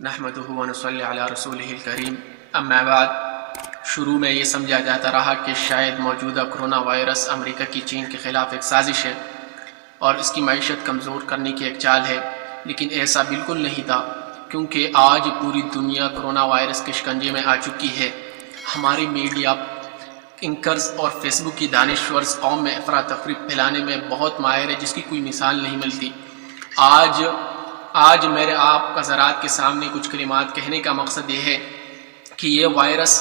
نحمدہ ونصلی علی رسولہ الکریم اما بعد۔ شروع میں یہ سمجھا جاتا رہا کہ شاید موجودہ کرونا وائرس امریکہ کی چین کے خلاف ایک سازش ہے اور اس کی معیشت کمزور کرنے کی ایک چال ہے، لیکن ایسا بالکل نہیں تھا، کیونکہ آج پوری دنیا کرونا وائرس کے شکنجے میں آ چکی ہے۔ ہماری میڈیا اینکرز اور فیس بک کی دانشورز قوم میں افراتفری پھیلانے میں بہت ماہر ہے، جس کی کوئی مثال نہیں ملتی۔ آج میرے آپ حضرات کے سامنے کچھ کلمات کہنے کا مقصد یہ ہے کہ یہ وائرس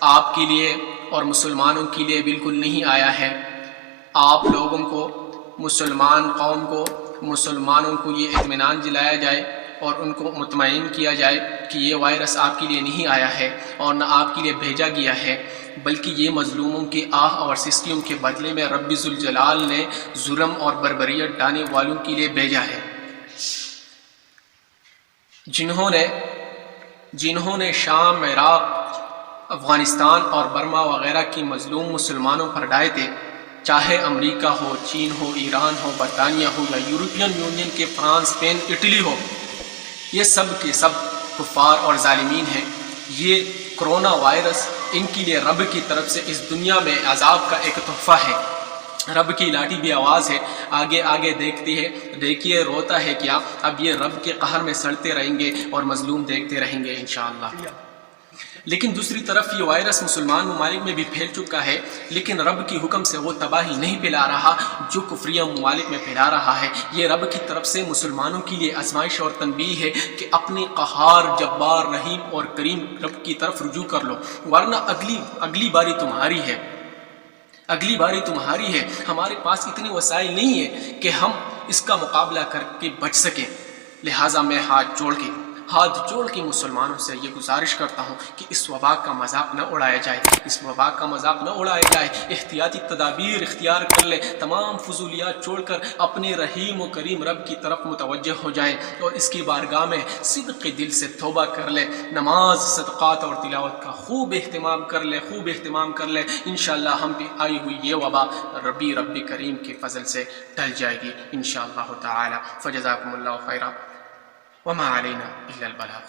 آپ کے لیے اور مسلمانوں کے لیے بالکل نہیں آیا ہے۔ آپ لوگوں کو، مسلمان قوم کو، مسلمانوں کو یہ اطمینان دلایا جائے اور ان کو مطمئن کیا جائے کہ یہ وائرس آپ کے لیے نہیں آیا ہے اور نہ آپ کے لیے بھیجا گیا ہے، بلکہ یہ مظلوموں کے آہ اور سسکیوں کے بدلے میں رب ذوالجلال نے ظلم اور بربریت ڈھانے والوں کے لیے بھیجا ہے، جنہوں نے شام، عراق، افغانستان اور برما وغیرہ کی مظلوم مسلمانوں پر ڈائے تھے، چاہے امریکہ ہو، چین ہو، ایران ہو، برطانیہ ہو یا یورپین یونین کے فرانس، اسپین، اٹلی ہو، یہ سب کے سب کفار اور ظالمین ہیں۔ یہ کرونا وائرس ان کے لیے رب کی طرف سے اس دنیا میں عذاب کا ایک تحفہ ہے۔ رب کی لاٹھی بھی آواز ہے، آگے آگے دیکھتی ہے، دیکھیے روتا ہے کیا، اب یہ رب کے قہر میں سڑتے رہیں گے اور مظلوم دیکھتے رہیں گے انشاءاللہ۔ لیکن دوسری طرف یہ وائرس مسلمان ممالک میں بھی پھیل چکا ہے، لیکن رب کی حکم سے وہ تباہی نہیں پھیلا رہا جو کفریہ ممالک میں پھیلا رہا ہے۔ یہ رب کی طرف سے مسلمانوں کے لیے آزمائش اور تنبیہ ہے کہ اپنے قہار، جبار، رحیم اور کریم رب کی طرف رجوع کر لو، ورنہ اگلی باری تمہاری ہے، اگلی باری تمہاری ہے۔ ہمارے پاس اتنی وسائل نہیں ہے کہ ہم اس کا مقابلہ کر کے بچ سکیں، لہٰذا میں ہاتھ جوڑ کے مسلمانوں سے یہ گزارش کرتا ہوں کہ اس وبا کا مذاق نہ اڑایا جائے، احتیاطی تدابیر اختیار کر لیں، تمام فضولیات چھوڑ کر اپنے رحیم و کریم رب کی طرف متوجہ ہو جائیں اور اس کی بارگاہ میں صدق دل سے توبہ کر لیں، نماز، صدقات اور تلاوت کا خوب اہتمام کر لیں، انشاءاللہ ہم پہ آئی ہوئی یہ وبا رب کریم کے فضل سے ٹل جائے گی انشاءاللہ تعالی۔ فجزاکم اللہ خیرا وما علینا الا البلاغ۔